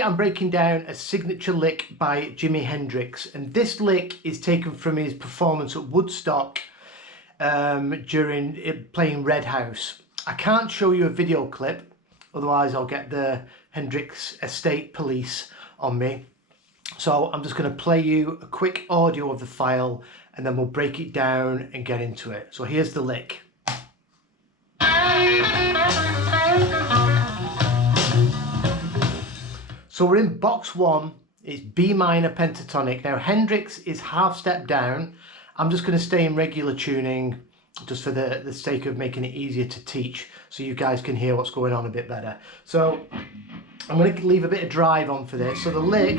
Today I'm breaking down a signature lick by Jimi Hendrix, and this lick is taken from his performance at Woodstock during playing Redhouse. I can't show you a video clip, otherwise I'll get the Hendrix estate police on me. So I'm just going to play you a quick audio of the file and then we'll break it down and get into it. So here's the lick. So we're in box 1, it's B minor pentatonic. Now Hendrix is half step down. I'm just going to stay in regular tuning just for the sake of making it easier to teach so you guys can hear what's going on a bit better. So I'm going to leave a bit of drive on for this. So the lick,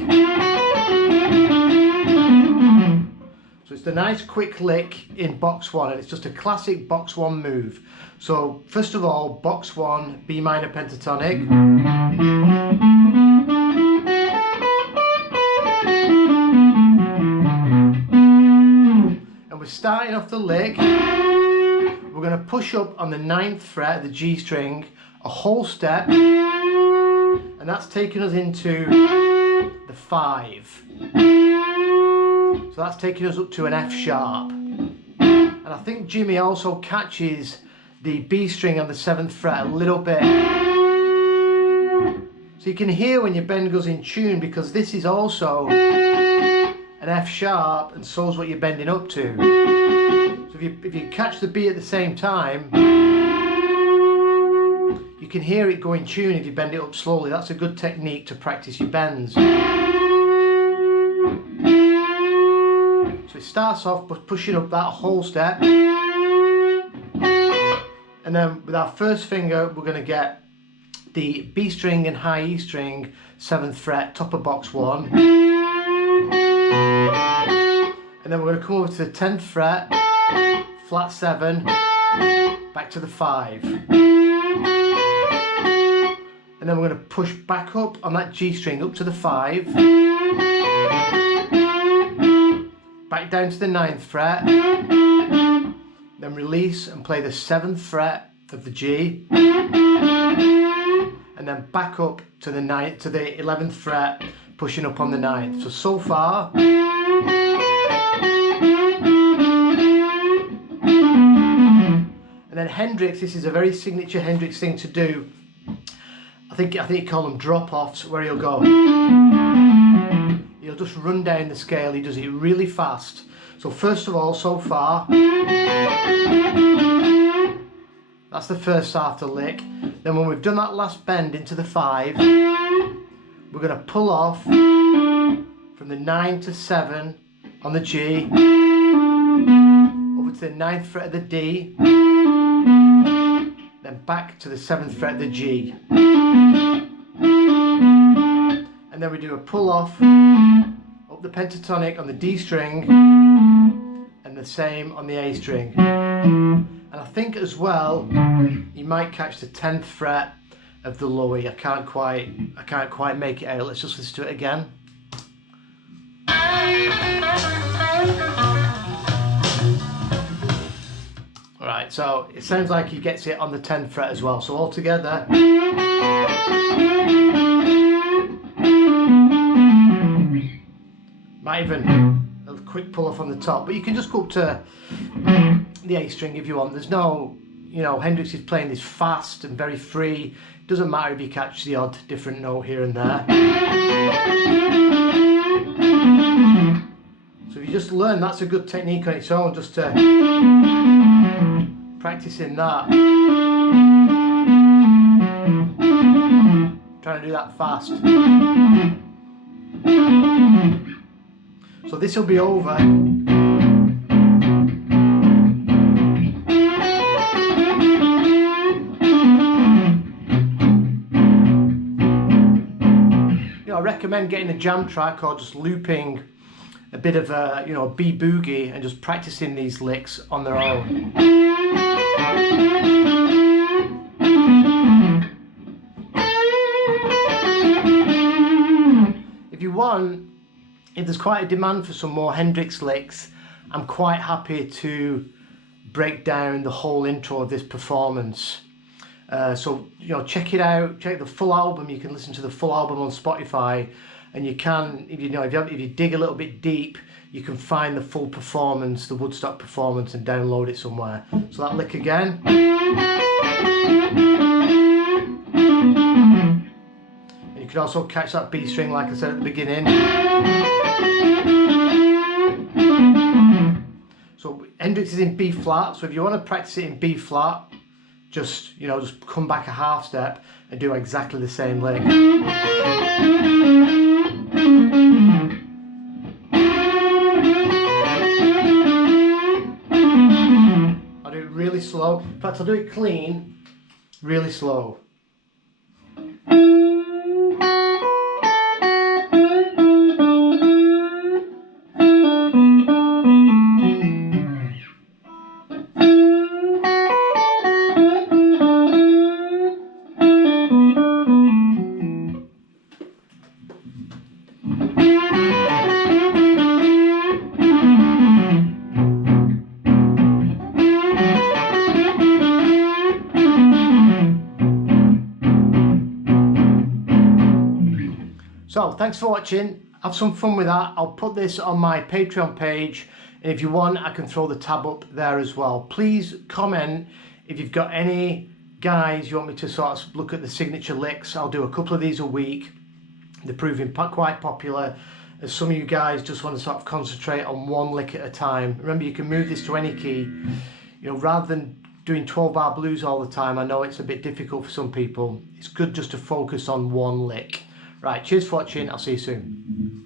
so it's the nice quick lick in box 1 and it's just a classic box 1 move. So first of all, box 1, B minor pentatonic. We're starting off the lick, we're going to push up on the 9th fret of the G string, a whole step, and that's taking us into the 5. So that's taking us up to an F sharp. And I think Jimmy also catches the B string on the 7th fret a little bit. So you can hear when your bend goes in tune, because this is also an F sharp and so is what you're bending up to. So if you catch the B at the same time, you can hear it go in tune if you bend it up slowly. That's a good technique to practice your bends. So it starts off by pushing up that whole step, and then with our first finger we're going to get the B string and high E string, 7th fret, top of box 1. And then we're going to come over to the 10th fret, flat 7, back to the 5. And then we're going to push back up on that G string up to the 5, back down to the 9th fret, then release and play the 7th fret of the G, and then back up to the 11th fret, pushing up on the 9th. So far. And then Hendrix, this is a very signature Hendrix thing to do. I think you call them drop-offs, where he'll go. He'll just run down the scale, he does it really fast. So first of all, so far, that's the first half of the lick. Then when we've done that last bend into the 5, we're going to pull off from the 9 to 7 on the G, over to the 9th fret of the D, then back to the 7th fret of the G. And then we do a pull off up the pentatonic on the D string and the same on the A string. And I think as well you might catch the 10th fret of the low E. I can't quite make it out. Let's just listen to it again. Alright, so it sounds like he gets it on the 10th fret as well. So all together. Might even a quick pull off on the top, but you can just go up to the A string if you want. There's no, Hendrix is playing this fast and very free. Doesn't matter if you catch the odd different note here and there. So if you just learn, that's a good technique on its own, just to practicing that. Trying to do that fast. So this will be over. I recommend getting a jam track or just looping a bit of a B boogie and just practicing these licks on their own. If you want, if there's quite a demand for some more Hendrix licks, I'm quite happy to break down the whole intro of this performance. So you know, check it out, check the full album. You can listen to the full album on Spotify, and you can, if you dig a little bit deep, you can find the full performance, the Woodstock performance, and download it somewhere. So that lick again. And you can also catch that B string like I said at the beginning. So Hendrix is in B flat, so if you want to practice it in B flat, just come back a half step and do exactly the same lick. I'll do it really slow. In fact, I'll do it clean, really slow. So thanks for watching, have some fun with that. I'll put this on my Patreon page, and if you want I can throw the tab up there as well. Please comment if you've got any guys you want me to sort of look at the signature licks. I'll do a couple of these a week. They're proving quite popular, as some of you guys just want to sort of concentrate on one lick at a time. Remember, you can move this to any key, rather than doing 12-bar blues all the time. I know it's a bit difficult for some people. It's good just to focus on one lick. Right, cheers for watching, I'll see you soon.